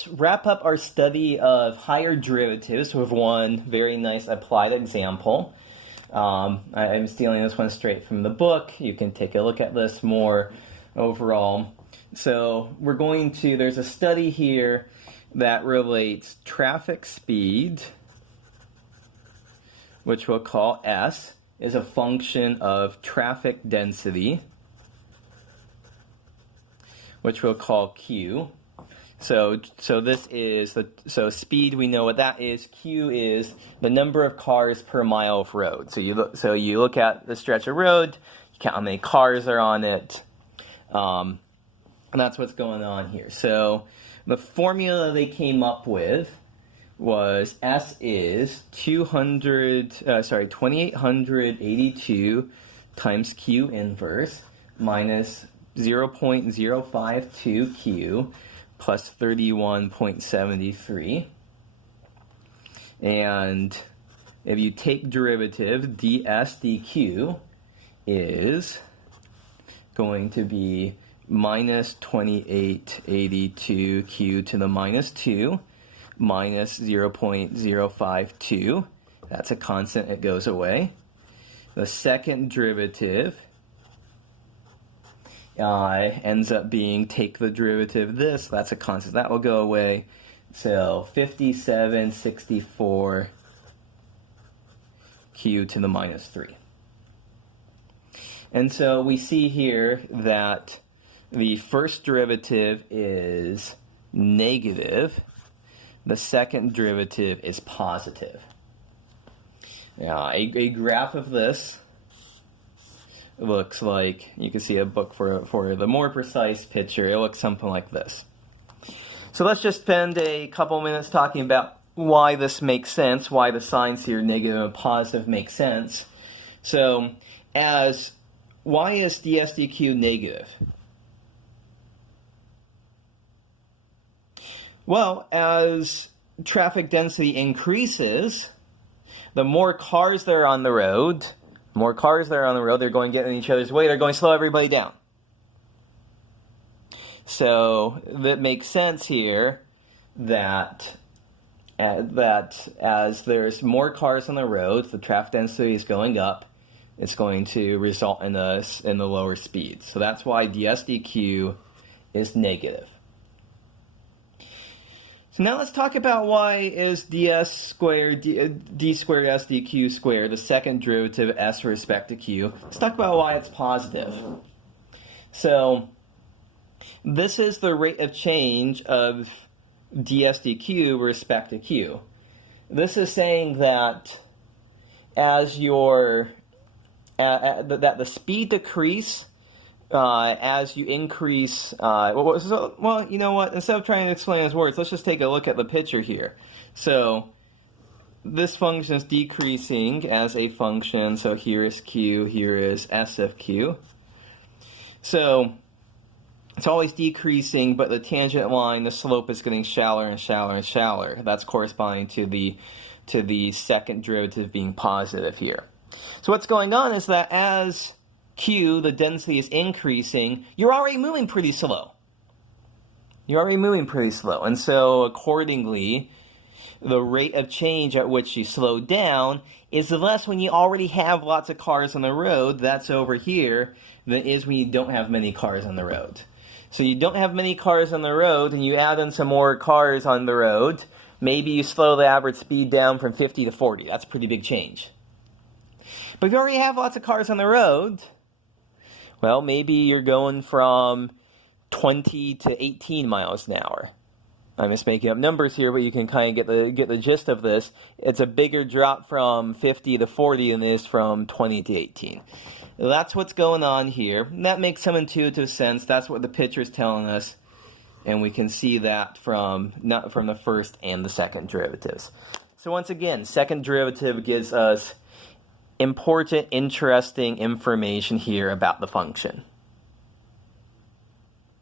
let's wrap up our study of higher derivatives with one very nice applied example. I'm stealing this one straight from the book. You can take a look at this more overall. So there's a study here that relates traffic speed, which we'll call S, is a function of traffic density, which we'll call Q. So speed, we know what that is. Q is the number of cars per mile of road. So you look at the stretch of road, you count how many cars are on it, and that's what's going on here. So the formula they came up with was S is 2882 times Q inverse minus 0.052 Q plus 31.73. And if you take derivative, ds dq is going to be minus 2882 Q to the minus 2 minus 0.052. That's a constant, it goes away. The second derivative ends up being, take the derivative of this, that's a constant, that will go away. So 5764 Q to the minus 3. And so we see here that the first derivative is negative. The second derivative is positive. A graph of this looks like, you can see a book for the more precise picture, it looks something like this. So let's just spend a couple minutes talking about why this makes sense, why the signs here, negative and positive, make sense. So, why is ds dq negative? Well, as traffic density increases, the more cars there are on the road, they're going to get in each other's way, they're going to slow everybody down. So that makes sense here that as there's more cars on the road, the traffic density is going up, it's going to result in the lower speed. So that's why ds dq is negative. So now let's talk about why is ds squared, d squared s dq squared, the second derivative s with respect to q. Let's talk about why it's positive. So this is the rate of change of ds dq with respect to q. This is saying that as that the speed decrease as you increase, well, you know what, instead of trying to explain his words, let's just take a look at the picture here. So this function is decreasing as a function, so here is q, here is s of q. So it's always decreasing, but the tangent line, the slope is getting shallower and shallower and shallower. That's corresponding to the second derivative being positive here. So what's going on is that as Q, the density is increasing, you're already moving pretty slow. And so accordingly, the rate of change at which you slow down is less when you already have lots of cars on the road, that's over here, than it is when you don't have many cars on the road. So you don't have many cars on the road, and you add in some more cars on the road, maybe you slow the average speed down from 50 to 40. That's a pretty big change. But if you already have lots of cars on the road, well, maybe you're going from 20 to 18 miles an hour. I'm just making up numbers here, but you can kind of get the gist of this. It's a bigger drop from 50 to 40 than it is from 20 to 18. That's what's going on here. And that makes some intuitive sense. That's what the picture is telling us. And we can see that from the first and the second derivatives. So once again, second derivative gives us important, interesting information here about the function.